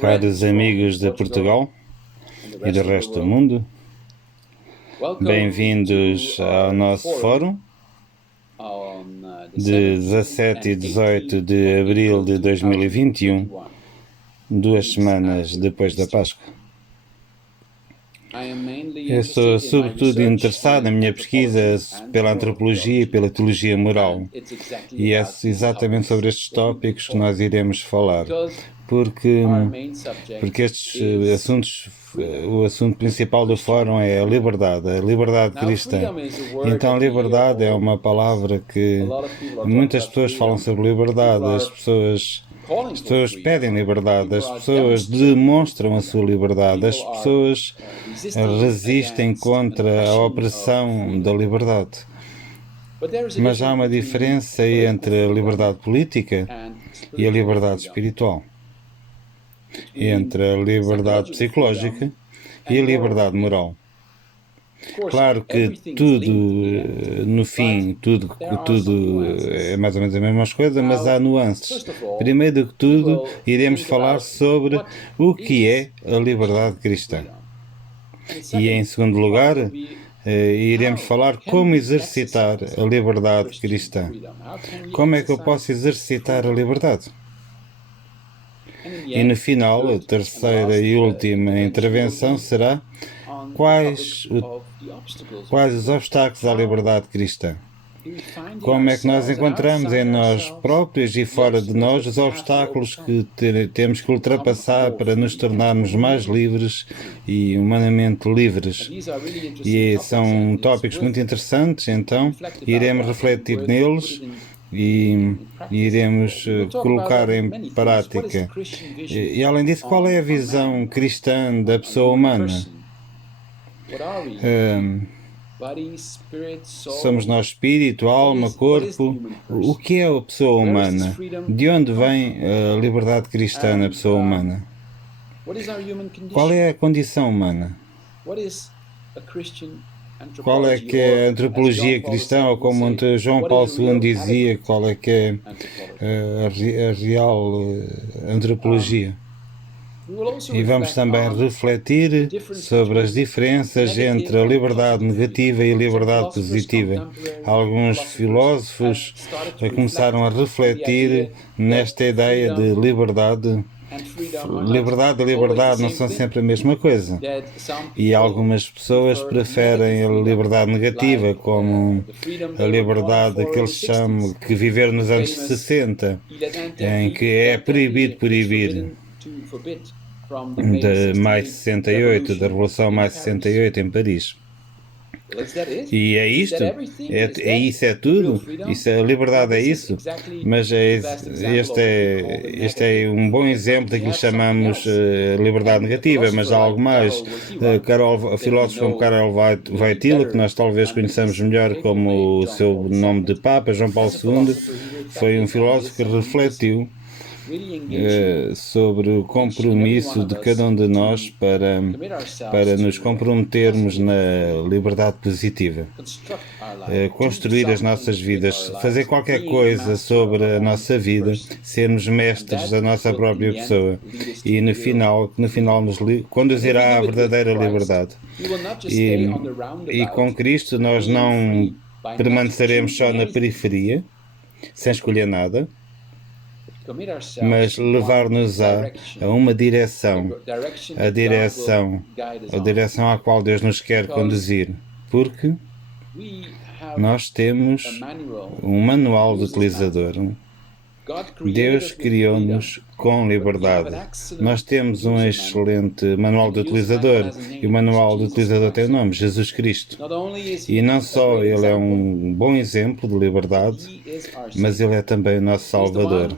Caros amigos de Portugal e do resto do mundo, bem-vindos ao nosso fórum de 17 e 18 de abril de 2021, 2 semanas depois da Páscoa. Eu sou sobretudo interessado na minha pesquisa pela antropologia e pela teologia moral, e é exatamente sobre estes tópicos que nós iremos falar, porque estes assuntos, o assunto principal do fórum é a liberdade cristã. Então, liberdade é uma palavra que muitas pessoas falam sobre liberdade, as pessoas pedem liberdade, as pessoas demonstram a sua liberdade, as pessoas resistem contra a opressão da liberdade. Mas há uma diferença entre a liberdade política e a liberdade espiritual, entre a liberdade psicológica e a liberdade moral. Claro que tudo, no fim, tudo é mais ou menos a mesma coisa, mas há nuances. Primeiro de tudo, iremos falar sobre o que é a liberdade cristã. E em segundo lugar, iremos falar como exercitar a liberdade cristã. Como é que eu posso exercitar a liberdade? E no final, a terceira e última intervenção será quais os obstáculos à liberdade cristã. Como é que nós encontramos em nós próprios e fora de nós os obstáculos que temos que ultrapassar para nos tornarmos mais livres e humanamente livres? E são tópicos muito interessantes, então iremos refletir neles e iremos colocar em prática. E além disso, qual é a visão cristã da pessoa humana? Somos nós espírito, alma, corpo. O que é a pessoa humana? De onde vem a liberdade cristã na pessoa humana? Qual é a condição humana? Qual é que é a antropologia cristã, ou como João Paulo II dizia, qual é que é a real antropologia? E vamos também refletir sobre as diferenças entre a liberdade negativa e a liberdade positiva. Alguns filósofos começaram a refletir nesta ideia de liberdade. Liberdade e liberdade não são sempre a mesma coisa. E algumas pessoas preferem a liberdade negativa, como a liberdade que eles chamam que viver nos anos 60, em que é proibido proibir. De Maio de 68, da Revolução Maio de 68 em Paris. E é isto? Isso é tudo? A liberdade é isso? Mas este é um bom exemplo daquilo que chamamos liberdade negativa, mas há algo mais. A filósofa como Karol Wojtyła, que nós talvez conheçamos melhor como o seu nome de Papa, João Paulo II, foi um filósofo que refletiu sobre o compromisso de cada um de nós para nos comprometermos na liberdade positiva, construir as nossas vidas, fazer qualquer coisa sobre a nossa vida, sermos mestres da nossa própria pessoa e no final nos conduzirá à verdadeira liberdade. E com Cristo nós não permaneceremos só na periferia, sem escolher nada, mas levar-nos a uma direção, a direção à qual Deus nos quer conduzir, porque nós temos um manual de utilizador. Deus criou-nos com liberdade. Nós temos um excelente manual de utilizador, e o manual de utilizador tem o nome, Jesus Cristo. E não só ele é um bom exemplo de liberdade, mas ele é também o nosso Salvador.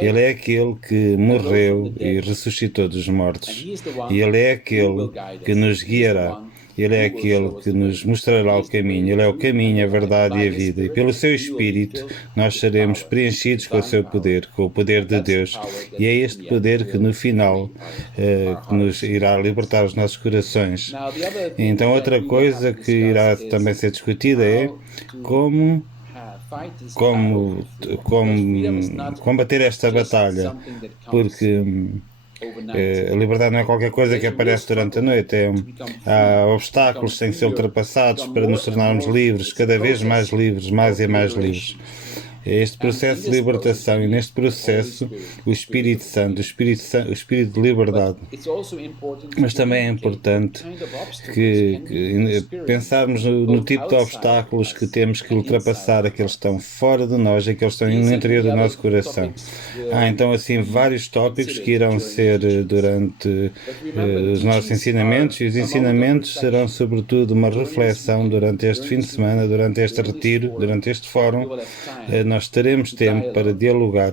Ele é aquele que morreu e ressuscitou dos mortos. E ele é aquele que nos guiará. Ele é aquele que nos mostrará o caminho. Ele é o caminho, a verdade e a vida. E pelo seu Espírito nós seremos preenchidos com o seu poder, com o poder de Deus. E é este poder que no final que nos irá libertar os nossos corações. Então outra coisa que irá também ser discutida é como combater esta batalha, porque A liberdade não é qualquer coisa que aparece durante a noite. Há obstáculos que têm que ser ultrapassados para nos tornarmos livres, cada vez mais livres, mais e mais livres. É este processo de libertação, e neste processo o Espírito Santo, o Espírito de liberdade. Mas também é importante que pensarmos no tipo de obstáculos que temos que ultrapassar, aqueles que estão fora de nós, aqueles que estão no interior do nosso coração. Há então assim vários tópicos que irão ser durante os nossos ensinamentos, e os ensinamentos serão sobretudo uma reflexão durante este fim de semana, durante este retiro, durante este fórum. Nós teremos tempo para dialogar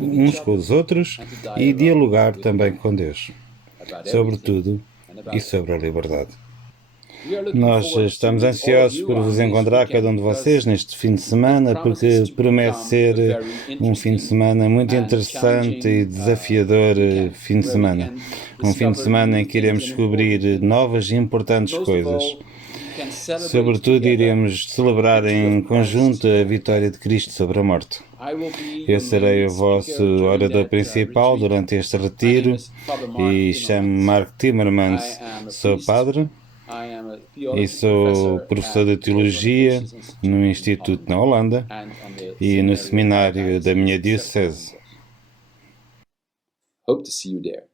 uns com os outros e dialogar também com Deus, sobre tudo e sobre a liberdade. Nós estamos ansiosos por vos encontrar, cada um de vocês, neste fim de semana, porque promete ser um fim de semana muito interessante e desafiador fim de semana. Um fim de semana em que iremos descobrir novas e importantes coisas. Sobretudo, iremos celebrar em conjunto a vitória de Cristo sobre a morte. Eu serei o vosso orador principal durante este retiro e chamo-me Mark Timmermans. Sou padre e sou professor de teologia no Instituto na Holanda e no seminário da minha diocese. Hope to see you there.